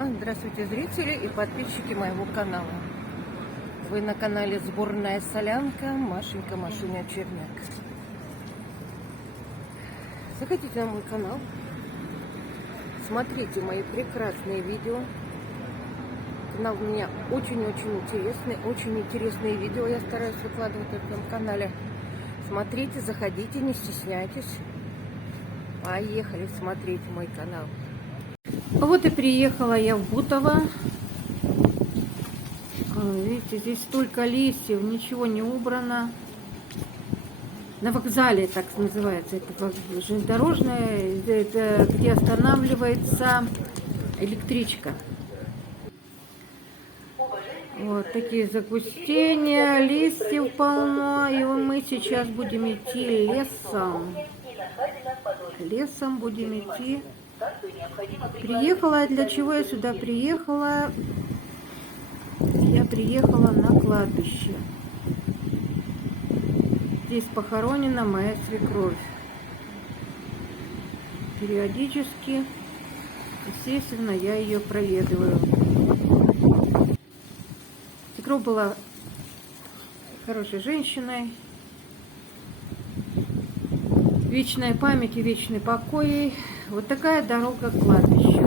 Здравствуйте, зрители и подписчики моего канала. Вы на канале Сборная Солянка, Машенька Машуня Черняк. Заходите на мой канал, смотрите мои прекрасные видео. Канал у меня очень-очень интересный, очень интересные видео я стараюсь выкладывать на этом канале. Смотрите, заходите, не стесняйтесь. Поехали смотреть мой канал. Вот и приехала я в Бутово. Видите, здесь столько листьев, ничего не убрано. На вокзале, так называется, это железнодорожное, это где останавливается электричка. Вот такие загустения, листьев полно. И мы сейчас будем идти лесом. Лесом будем идти. Приехала, для чего я сюда приехала? Я приехала на кладбище. Здесь похоронена моя свекровь. Периодически, естественно, я ее проведываю. Свекровь была хорошей женщиной. Вечная память и вечный покой. Вот такая дорога к кладбищу.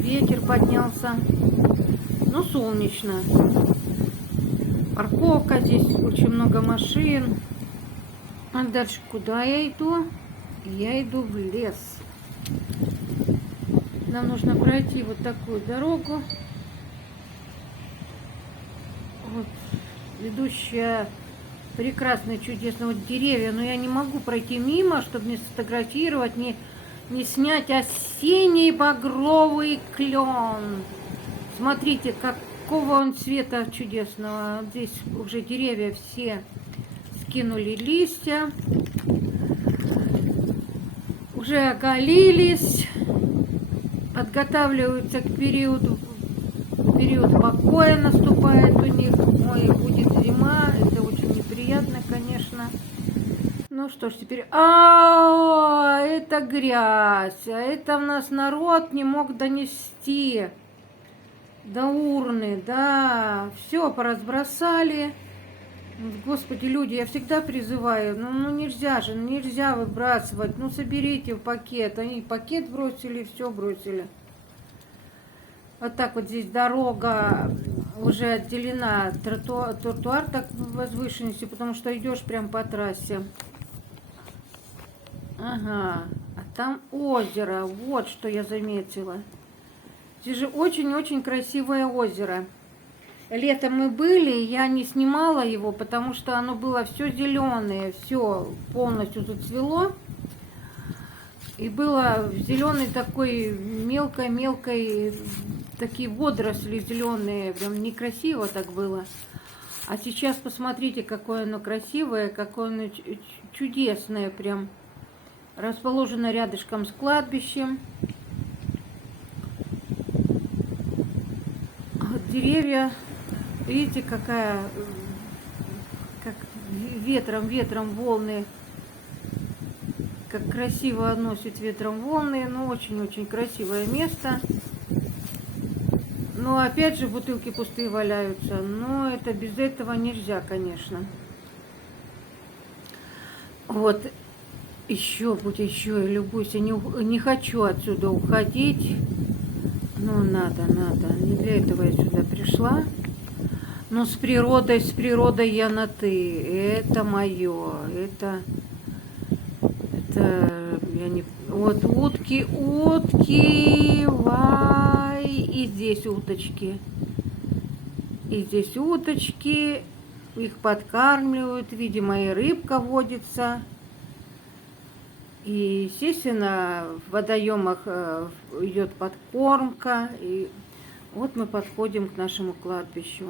Ветер поднялся. Ну, солнечно. Парковка, здесь очень много машин. А дальше куда я иду? Я иду в лес. Нам нужно пройти вот такую дорогу. Вот, ведущая прекрасная, чудесная. Вот деревья, но я не могу пройти мимо, чтобы не сфотографировать, не снять осенний багровый клен. Смотрите, какого он цвета чудесного. Здесь уже деревья все скинули листья. Уже оголились. Подготавливаются к период покоя наступает у них. Ой, будет зима. Это очень неприятно, конечно. Ну что ж, теперь... это грязь. А это у нас народ не мог донести до урны. Да, все поразбросали. Господи, люди, я всегда призываю. Ну нельзя же, нельзя выбрасывать. Ну соберите в пакет. Они пакет бросили, все бросили. Вот так вот здесь дорога уже отделена. Тротуар так в возвышенности, потому что идешь прям по трассе. Ага, а там озеро, вот что я заметила. Здесь же очень-очень красивое озеро. Летом мы были, я не снимала его, потому что оно было все зеленое, все полностью зацвело. И было зеленый такой мелкой, такие водоросли зеленые, прям некрасиво так было. А сейчас посмотрите, какое оно красивое, какое оно чудесное прям. Расположена рядышком с кладбищем. Деревья, видите, как ветром волны, как красиво носит ветром волны. Ну, очень-очень красивое место. Но опять же бутылки пустые валяются. Но это без этого нельзя, конечно. Вот. Еще любуйся, не хочу отсюда уходить. Ну, надо. Не для этого я сюда пришла. Но с природой я на ты. Это мое. Это я не... Вот утки, вай. И здесь уточки. Их подкармливают. Видимо, и рыбка водится. И, естественно, в водоемах идет подкормка. И вот мы подходим к нашему кладбищу.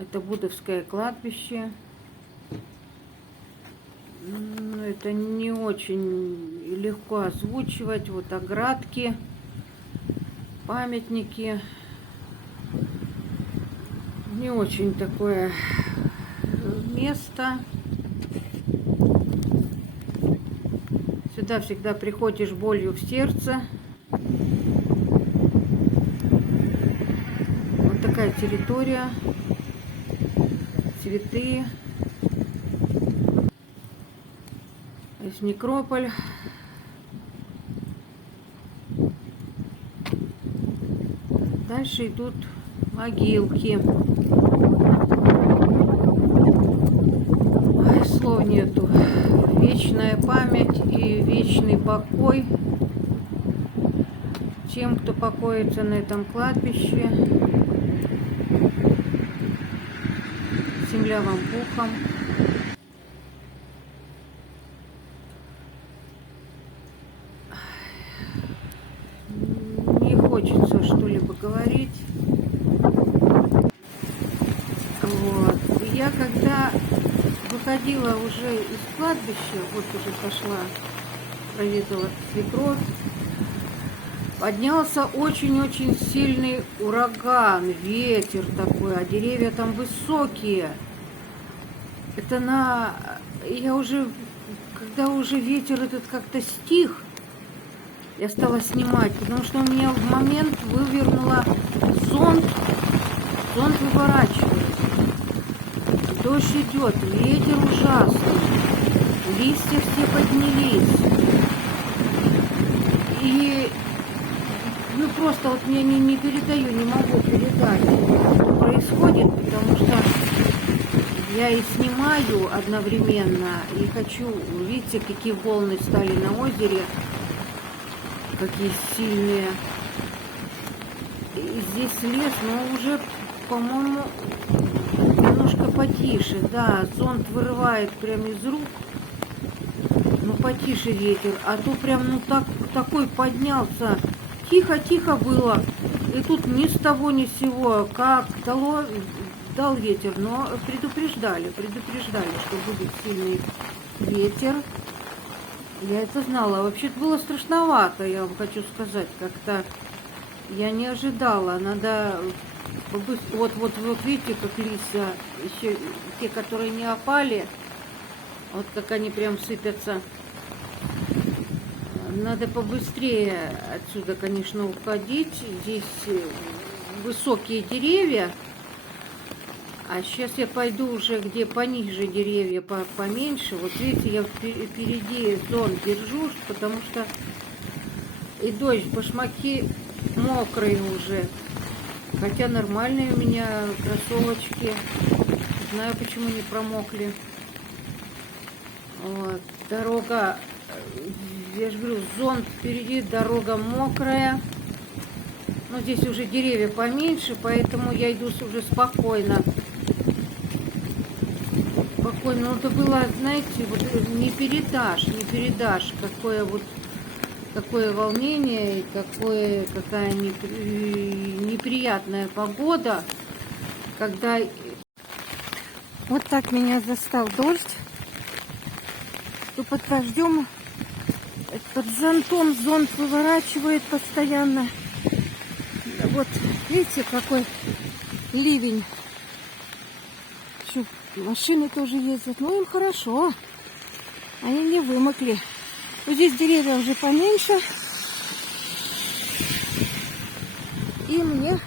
Это Бутовское кладбище. Ну, это не очень легко озвучивать. Вот оградки, памятники. Не очень такое место. Сюда всегда приходишь болью в сердце. такая территория. Цветы. Здесь некрополь. Дальше идут могилки. Ой, слов нету. Вечная память и вечный покой тем, кто покоится на этом кладбище. Земля вам пухом. Не хочется что-либо говорить. Вот. И я когда выходила уже из кладбища, вот уже пошла, проведала свекровь, поднялся очень-очень сильный ураган, ветер такой, а деревья там высокие. Это я уже, когда уже ветер этот как-то стих, я стала снимать, потому что у меня в момент вывернула зонт выворачивает. Дождь идет, ветер ужасный, листья все поднялись. И просто вот я не передаю, не могу передать, что происходит, потому что я и снимаю одновременно, и хочу, видите, какие волны стали на озере, какие сильные. И здесь лес, но уже, по-моему, немножко потише. Да, зонт вырывает прямо из рук. Ну, потише ветер. А то прям, такой поднялся. Тихо-тихо было. И тут ни с того, ни с сего, как дал ветер. Но предупреждали, что будет сильный ветер. Я это знала. Вообще-то было страшновато, я вам хочу сказать. Как-то я не ожидала. Надо... Вот видите, как листья, еще те, которые не опали, вот как они прям сыпятся. Надо побыстрее отсюда, конечно, уходить. Здесь высокие деревья. А сейчас я пойду уже, где пониже деревья, поменьше. Вот видите, я впереди зонт держу, потому что и дождь, башмаки мокрые уже. Хотя нормальные у меня кроссовочки. Знаю, почему не промокли. Вот. Дорога, я же говорю, зонт впереди, дорога мокрая. Но здесь уже деревья поменьше, поэтому я иду уже спокойно. Спокойно. Ну, это было, знаете, вот не передашь, какое волнение и какая неприятная погода, когда вот так меня застал дождь, то под дождем, под зонтом зонт выворачивает постоянно. Вот видите, какой ливень. Еще машины тоже ездят, но им хорошо, они не вымокли. Вот здесь деревья уже поменьше. И мне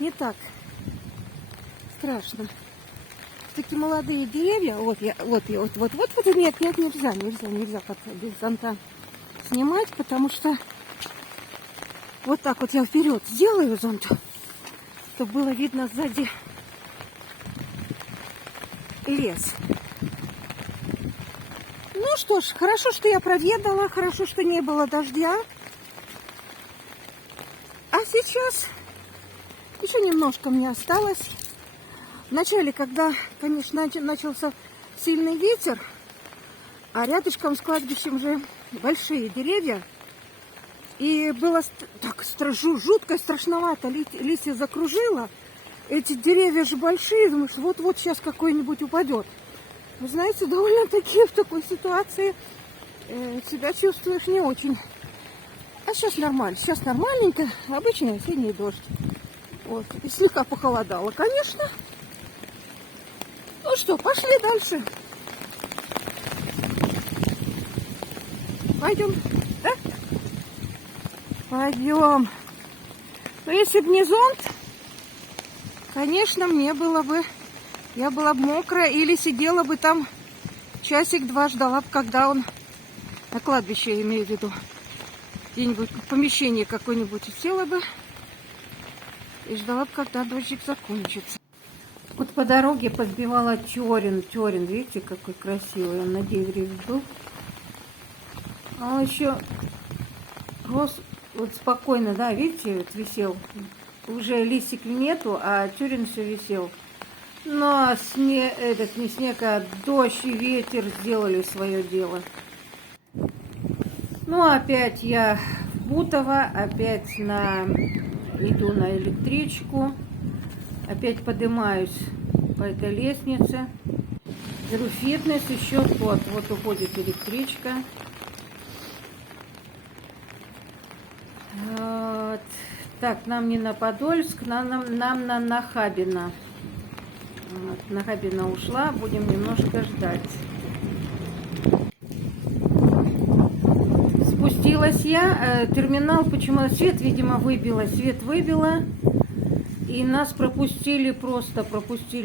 не так страшно. Такие молодые деревья. Вот нет, нельзя без зонта снимать, потому что вот так вот я вперед сделаю зонт, чтобы было видно сзади лес. Ну что ж, хорошо, что я проведала, хорошо, что не было дождя. А сейчас еще немножко мне осталось. Вначале, когда, конечно, начался сильный ветер, а рядышком с кладбищем же большие деревья, и было так жутко, страшновато, листья закружило. Эти деревья же большие, думаешь, вот сейчас какой-нибудь упадет. Вы знаете, довольно-таки в такой ситуации себя чувствуешь не очень. А сейчас нормально, сейчас нормальненько, обычный осенний дождь. Вот, и слегка похолодало, конечно. Ну что, пошли дальше. Пойдем, да? Пойдем. Но если бы не зонт, Конечно, я была бы мокрая или сидела бы там часик-два, ждала бы, когда он на кладбище, имею в виду, где-нибудь в помещении какое-нибудь села бы и ждала бы, когда дождик закончится. Вот по дороге подбивала терен, видите, какой красивый, он на дереве был. А он еще рос вот спокойно, да, видите, вот висел. Уже листик нету, а тюрин все висел. Но не снег, а дождь и ветер сделали свое дело. Ну, опять я в Бутово, опять иду на электричку. Опять поднимаюсь по этой лестнице. Беру фитнес, еще вот уходит электричка. Вот. Так, нам не на Подольск, нам на Нахабино. Вот, Нахабино ушла, будем немножко ждать. Спустилась я, терминал, почему свет, видимо, свет выбило, и нас пропустили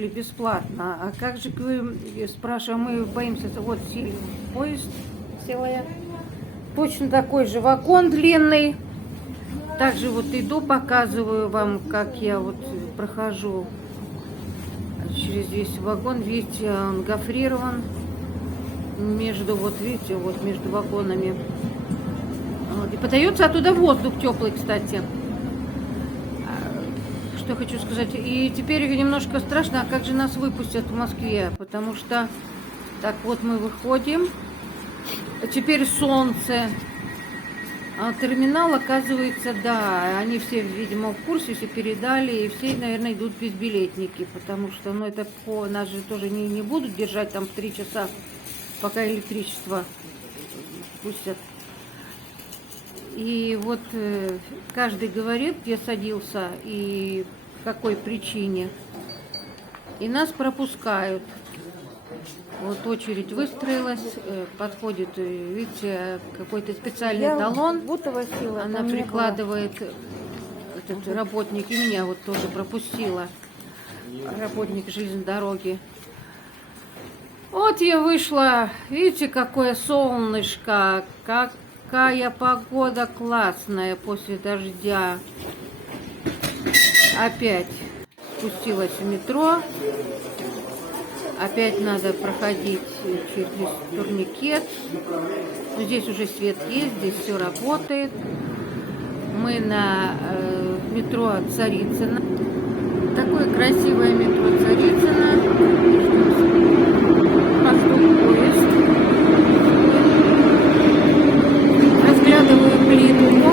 бесплатно. А как же вы, спрашиваем, мы боимся, вот сели в поезд, села я, точно такой же вагон длинный. Также вот иду, показываю вам, как я вот прохожу через весь вагон. Видите, он гофрирован между вагонами. Вот. И подается оттуда воздух теплый, кстати. Что хочу сказать. И теперь немножко страшно, а как же нас выпустят в Москве? Потому что так вот мы выходим. Теперь солнце. А терминал, оказывается, да, они все, видимо, в курсе, все передали, и все, наверное, идут безбилетники, потому что, нас же тоже не будут держать там 3 часа, пока электричество пустят. И вот каждый говорит, где садился и по какой причине, и нас пропускают. Вот очередь выстроилась, подходит, видите, какой-то специальный талон. Она прикладывает, этот работник, и меня вот тоже пропустила, работник железной дороги. Вот я вышла, видите, какое солнышко, какая погода классная после дождя. Опять спустилась в метро. Опять надо проходить через турникет. Но здесь уже свет есть, здесь все работает. Мы на метро Царицыно. Такое красивое метро Царицыно. Жду поезд. Разглядываю плитку.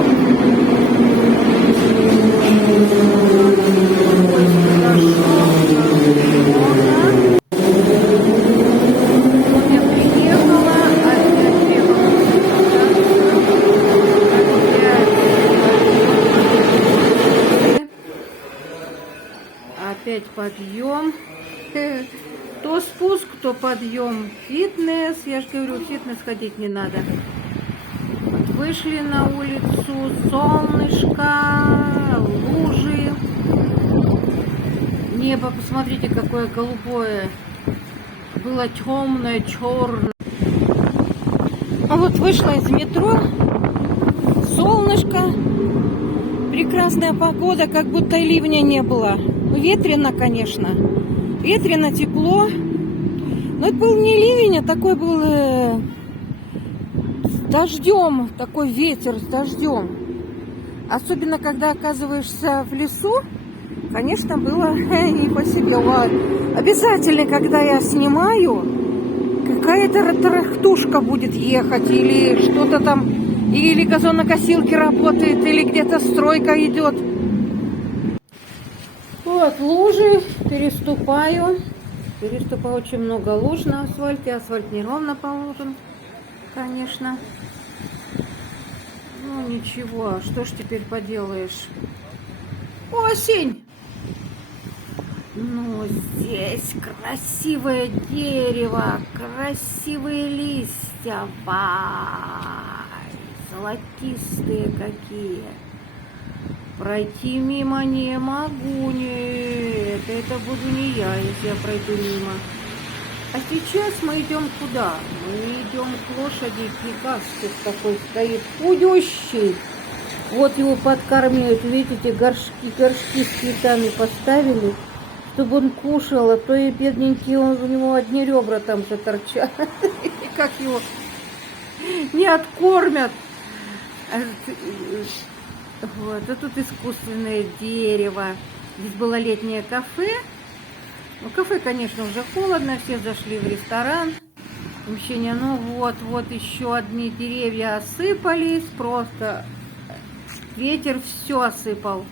Опять подъем. То спуск, то подъем. Фитнес. Я же говорю, в фитнес ходить не надо. Вышли на улицу. Солнышко, лужи. Небо, посмотрите, какое голубое. Было темное, черное. А вот вышла из метро. Солнышко. Прекрасная погода, как будто ливня не было. Ветрено, конечно. Ветрено, тепло. Но это был не ливень, а такой был с дождем. Такой ветер с дождем. Особенно, когда оказываешься в лесу, конечно, было не по себе. Обязательно, когда я снимаю, какая-то трахтушка будет ехать. Или что-то там, или газонокосилки работает, или где-то стройка идет. Вот лужи, переступаю очень много луж на асфальте. Асфальт неровно положен, конечно. Ну ничего, что ж теперь поделаешь. Осень! Ну здесь красивое дерево, красивые листья, вай, золотистые какие. Пройти мимо не могу, нет, это буду не я, если я пройду мимо. А сейчас мы идем куда? Мы идем к лошади, Пегас тут такой стоит, худющий. Вот его подкармливают, видите, горшки с цветами поставили, чтобы он кушал, а то и бедненький, у него одни ребра там же торчат. И как его не откормят. Вот, а тут искусственное дерево. Здесь было летнее кафе. Ну, кафе, конечно, уже холодно, все зашли в ресторан. Помещение, ну вот еще одни деревья осыпались, просто ветер все осыпал.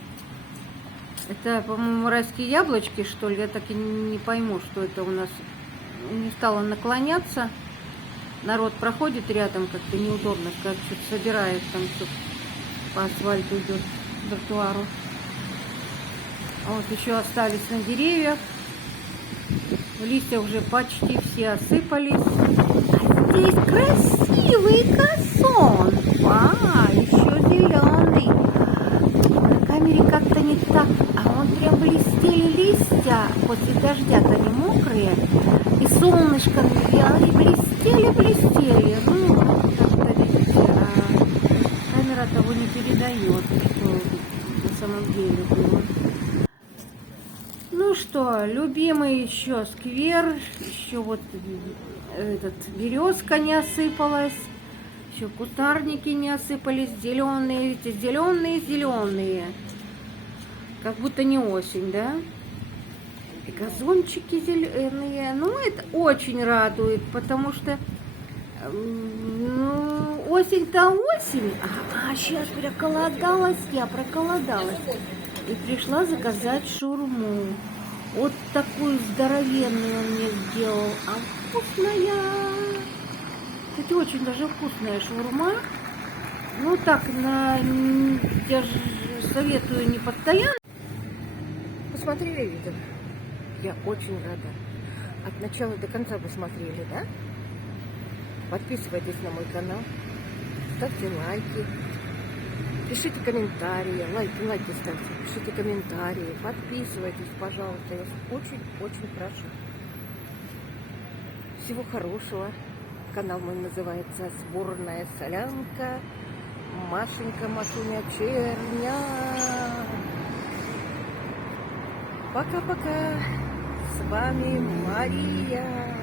Это, по-моему, райские яблочки, что ли, я так и не пойму, что это у нас. Не стала наклоняться. Народ проходит рядом, как-то неудобно, как что-то собирает там, что по асфальту идет, к тротуару. А вот еще остались на деревьях. Листья уже почти все осыпались. А здесь красивый газон. Еще зеленый. На камере как-то не так. А вон прям блестели листья. После дождя-то они мокрые. И солнышко навело, и блестели. Ну, как-то, видите, камера того не передает, что на самом деле было. Ну что, любимый еще сквер, еще вот этот березка не осыпалась, еще кустарники не осыпались, зеленые, видите, зеленые, как будто не осень, да? И газончики зеленые, ну это очень радует, потому что ну, осень-то осень, а сейчас проголодалась я. И пришла заказать шаурму. Вот такую здоровенную он мне сделал. А вкусная. Кстати, очень даже вкусная шаурма. Ну так, я же советую не постоянно. Посмотрели видео? Я очень рада. От начала до конца посмотрели, да? Подписывайтесь на мой канал. Ставьте лайки. Пишите комментарии, лайки ставьте, пишите комментарии, подписывайтесь, пожалуйста, я вас очень прошу. Всего хорошего. Канал мой называется «Сборная солянка». Машуня Черня. Пока-пока. С вами Мария.